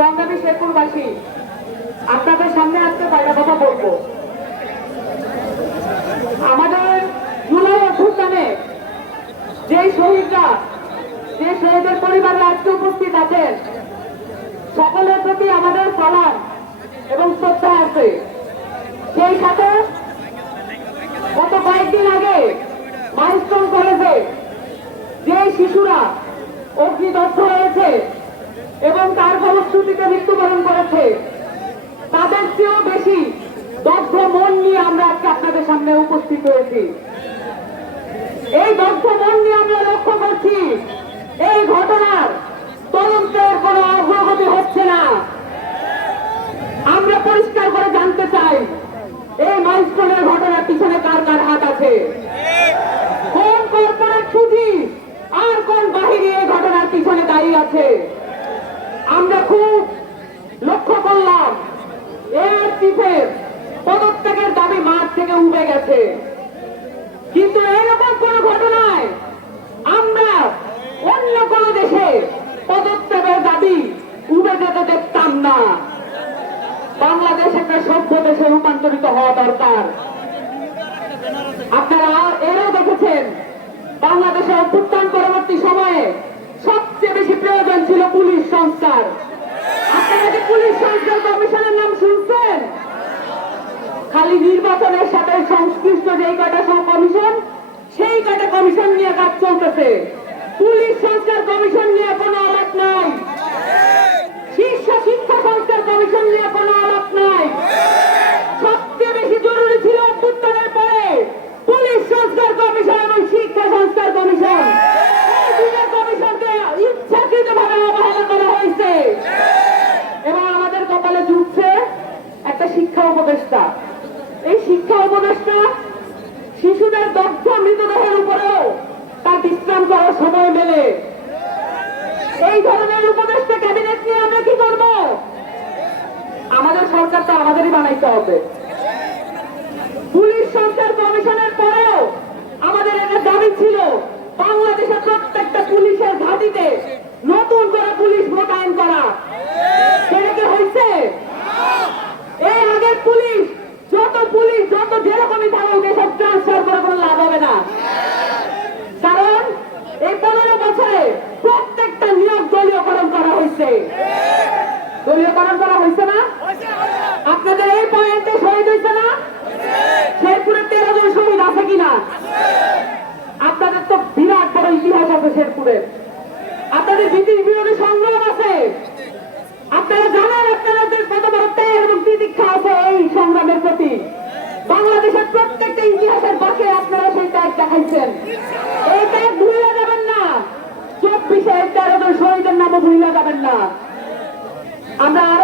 সংগ্রামী শেরপুরবাসী, আপনাদের সামনে আজকে কয়টা কথা বলবো। আমাদের জুলাই অভ্যুত্থানে যে শহীদরা, যে শহীদের পরিবারে আজকে উপস্থিত আছেন, সকলের প্রতি আমাদের সালাম এবং শ্রদ্ধা আছে। সেই সাথে গত কয়েকদিন আগে মাইলস্টোন কলেজে যে শিশুরা অগ্নিদগ্ধ হয়েছে এবং তার ফলশ্রুতিতে মৃত্যুবরণ করেছে, তাদের চেয়েও বেশি দগ্ধ মন নিয়ে আমরা আজকে আপনাদের সামনে উপস্থিত হয়েছি। এই দগ্ধ মন নিয়ে আমরা লক্ষ্য করছি এই ঘটনার তদন্তের কোনো অগ্রগতি হচ্ছে না। আমরা পরিষ্কার করে জানতে চাই এই মাইলস্টোনের ঘটনার পিছনে কার কার হাত আছে, কোন কর্পোরেট পুঁজি আর কোন বাহিনী এই ঘটনার পিছনে দায়ী আছে। আমরা খুব লক্ষ্য করলাম এর চিফের পদত্যাগের দাবি মাঠ থেকে উঠে গেছে, কিন্তু এরকম কোন ঘটনায় আমরা অন্য কোন দেশে পদত্যাগের দাবি উঠে যেতে দেখতাম না। বাংলাদেশ একটা সভ্য দেশে রূপান্তরিত হওয়া দরকার। আপনারা এরও দেখেছেন বাংলাদেশের অভ্যুত্থান পরবর্তী সময়ে সবচেয়ে বেশি প্রয়োজন ছিল পুলিশ সংস্কার। আপনারা কি পুলিশ সংস্কার কমিশনের নাম শুনছেন? খালি নির্বাচনের সাথে সংশ্লিষ্ট যেই কয়টা কমিশন, সেই কয়টা কমিশন নিয়ে কাজ চলতেছে। পুলিশ সংস্কার কমিশন নিয়ে কোনো আলাপ নাই, শীর্ষ শিক্ষা সংস্কার কমিশন নিয়ে কোনো আলাপ নাই। সবচেয়ে বেশি জরুরি ছিল অভ্যুত্থানের পরে পুলিশ সংস্কার কমিশন এবং শিক্ষা সংস্কার কমিশন। এই দুটো কমিশনকে ইচ্ছাকৃতভাবে অবহেলা করা হয়েছে এবং আমাদের কপালে জুটছে একটা শিক্ষা উপদেষ্টা। এই শিক্ষা উপদেষ্টা শিশুদের দগ্ধ মৃতদেহের উপরেও তার বিশ্রাম করার সময় মেলে। এই ধরনের উপদেষ্টা ক্যাবিনেট নিয়ে আমরা কি করব? আমাদের সরকার তো আমাদেরই বানাইতে হবে। পুলিশ সংস্কার কমিশনের পরেও আমাদের একটা দাবি ছিল বাংলাদেশের প্রত্যেকটা পুলিশের ঘাঁটিতে নতুন করে পুলিশ মোতায়েন করা। সেটা কি হয়েছে? এই আগের পুলিশ যত যেরকমই থাকুক এসব ট্রান্সফার করে কোনো লাভ হবে না, কারণ এই 15 বছরে প্রত্যেকটা নিয়োগ দলীয়করণ করা হয়েছে। দলীয়করণ করা হয়েছে না? আপনাদের এই পয়েন্টে শহীদ হয়েছে না? শেরপুরে 13 জন শহীদ আছে কিনা? আপনাদের তো বিরাট বড় ইতিহাস আছে শেরপুরের, আপনাদের ব্রিটিশ বিরোধী সংগ্রাম আছে। আপনারা জানেন আপনাদের কত বড় ত্যাগ এবং তিতিক্ষা আছে এই সংগ্রামের প্রতি। বাংলাদেশের প্রত্যেকটা ইতিহাসের পাশে আপনারা সেই ত্যাগ দেখাইছেন। এই ত্যাগ ভুলে যাবেন না। 24-এ 13 জন শহীদের নামও ভুলে যাবেন না। আমরা আরো